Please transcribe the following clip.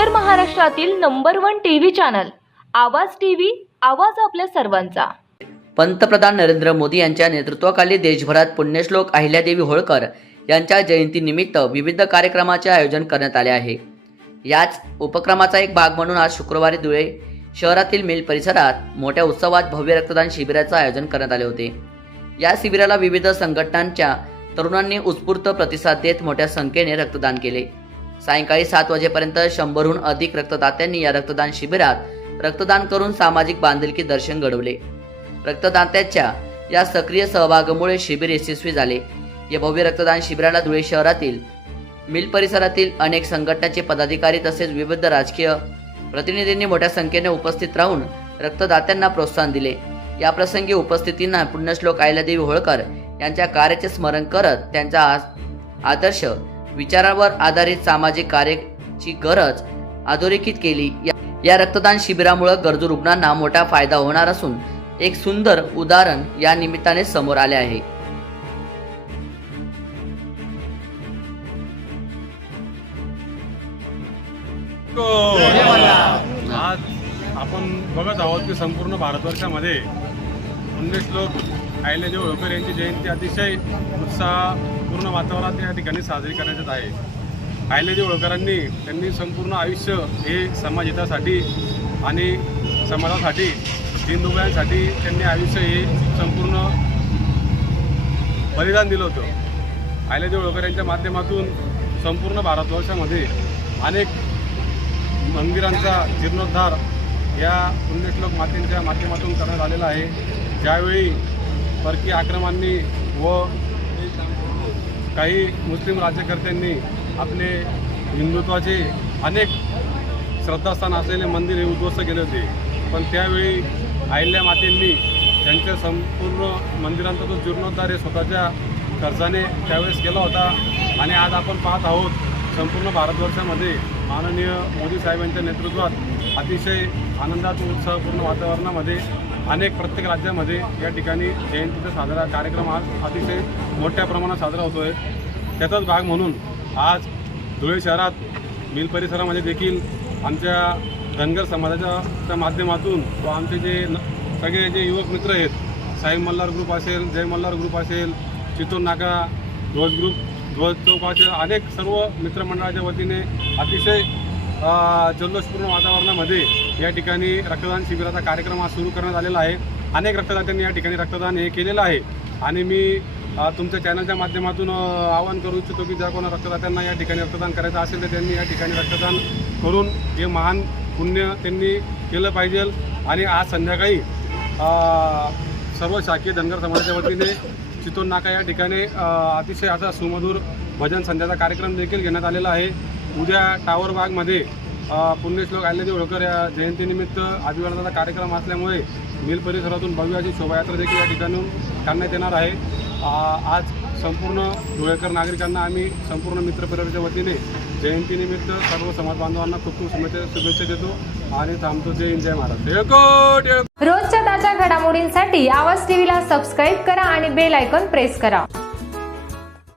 उत्तर महाराष्ट्रातील number one T V channel Awaaz T V Awaaz आपल्या सर्वांचा. पंतप्रधान नरेंद्र मोदी यांच्या नेतृत्वाखाली देशभरात पुण्यश्लोक अहिल्यादेवी होळकर यांच्या जयंतीनिमित्त विविध कार्यक्रमाचे आयोजन करण्यात आले आहे. याच उपक्रमाचा एक भाग म्हणून आज शुक्रवारी धुळे शहरातील मिल परिसरात मोठ्या उत्सवात भव्य रक्तदान शिबिराचं आयोजन करण्यात आले होते. या शिबिराला विविध संघटनांच्या तरुणांनी उत्स्फूर्त प्रतिसाद देत मोठ्या संख्येने रक्तदान केले. सायंकाळी सात वाजेपर्यंत शंभरहून अधिक रक्तदात्यांनी या रक्तदान शिबिरात रक्तदान करून सामाजिक बांधिलकी दर्शन घडवले. रक्तदात्याच्या या सक्रिय सहभागामुळे शिबिर यशस्वी झाले. या भव्य रक्तदान शिबिराला धुळे शहरातील मिल परिसरातील अनेक संघटनाचे पदाधिकारी तसेच विविध राजकीय प्रतिनिधींनी मोठ्या संख्येने उपस्थित राहून रक्तदात्यांना प्रोत्साहन दिले. या प्रसंगी उपस्थितींना पुण्यश्लोक आयलादेवी होळकर यांच्या कार्याचे स्मरण करत त्यांचा आ- आदर्श विचारावर आधारित सामाजिक कार्याची गरज अधोरेखित केली. या- या रक्तदान शिबिरामुळे गरजू रुग्णांना मोठा फायदा होणार असून एक सुंदर उदाहरण या निमित्ताने समोर आले आहे. हो. आज आपण बघत आहोत की संपूर्ण भारतवर्षामध्ये पुण्यश्लोक अहिल्यादेवी होळकर यांची जयंती अतिशय उत्साह पूर्ण वातावरणात या ठिकाणी साजरी करण्यात येत आहे. आयलेजी होळकरांनी त्यांनी संपूर्ण आयुष्य हे समाजहितासाठी आणि समाजासाठी दीनदुबळ्यांसाठी त्यांनी आयुष्य हे संपूर्ण बलिदान दिलं होतं. आयलेजी होळकर यांच्या माध्यमातून संपूर्ण भारतवर्षामध्ये अनेक मंदिरांचा जीर्णोद्धार या पुण्यश्लोक मातेंच्या माध्यमातून करण्यात आलेला आहे. ज्यावेळी परकीय आक्रमांनी व काही मुस्लिम राज्यकर्त्यांनी आपले हिंदुत्वाचे अनेक श्रद्धास्थान असलेले मंदिर हे उद्ध्वस्त केले होते. पण त्यावेळी अहिल्या मातेंनी त्यांच्या संपूर्ण मंदिरांचा जो जीर्णोद्धार हे स्वतःच्या खर्चाने त्यावेळेस केला होता. आणि आज आपण पाहत आहोत संपूर्ण भारतवर्षामध्ये माननीय मोदी साहेबांच्या नेतृत्वात अतिशय आनंदात उत्साहपूर्ण वातावरणामध्ये अनेक प्रत्येक राज्यामध्ये या ठिकाणी जयंतीचा साजरा कार्यक्रम आज अतिशय मोठ्या प्रमाणात साजरा होतो आहे त्याचाच भाग म्हणून आज धुळे शहरात मिल परिसरामध्ये देखील आमच्या धनगर समाजाच्या माध्यमातून व आमचे जे न- सगळे जे युवक मित्र आहेत साई मल्हार ग्रुप असेल जय मल्हार ग्रुप असेल चितूर नाका ध्वज ग्रुप ध्वज चौक असेल अनेक सर्व मित्रमंडळाच्या वतीने अतिशय जल्लोषपूर्ण वातावरणामध्ये या ठिकाणी रक्तदान शिबिराचा कार्यक्रम आज सुरू करण्यात आलेला आहे. अनेक रक्तदात्यांनी या ठिकाणी रक्तदान हे केलेलं आहे. आणि मी तुमच्या चॅनलच्या माध्यमातून आवाहन करू इच्छितो की जर कोणा रक्तदात्यांना या ठिकाणी रक्तदान करायचं असेल तर त्यांनी या ठिकाणी रक्तदान करून हे महान पुण्य त्यांनी केलं पाहिजे. आणि आज संध्याकाळी सर्व शाकीय धनगर समाजाच्या वतीने चितोड नाका या ठिकाणी अतिशय असा सुमधूर भजन संध्याचा कार्यक्रम देखील घेण्यात आलेला आहे. उद्या टावर बागमध्ये अ, पुण्यश्लोक अहिल्यादेवी होळकर या जयंतीनिमित्त अभिवादनाचा कार्यक्रम असल्यामुळे मिल परिसरातून भव्य अशी शोभायात्रा देखील या ठिकाणून काढण्यात येणार आहे. आज संपूर्ण धुळेकर नागरिकांना आम्ही संपूर्ण मित्रपरिवाराच्या वतीने जयंतीनिमित्त सर्व समाज बांधवांना खूप खूप शुभेच्छा शुभेच्छा देतो आणि थांबतो. जय जय महाराज रोजच्या ताज्या घडामोडींसाठी आवाज टीव्हीला सबस्क्राईब करा आणि बेल आयकॉन प्रेस करा.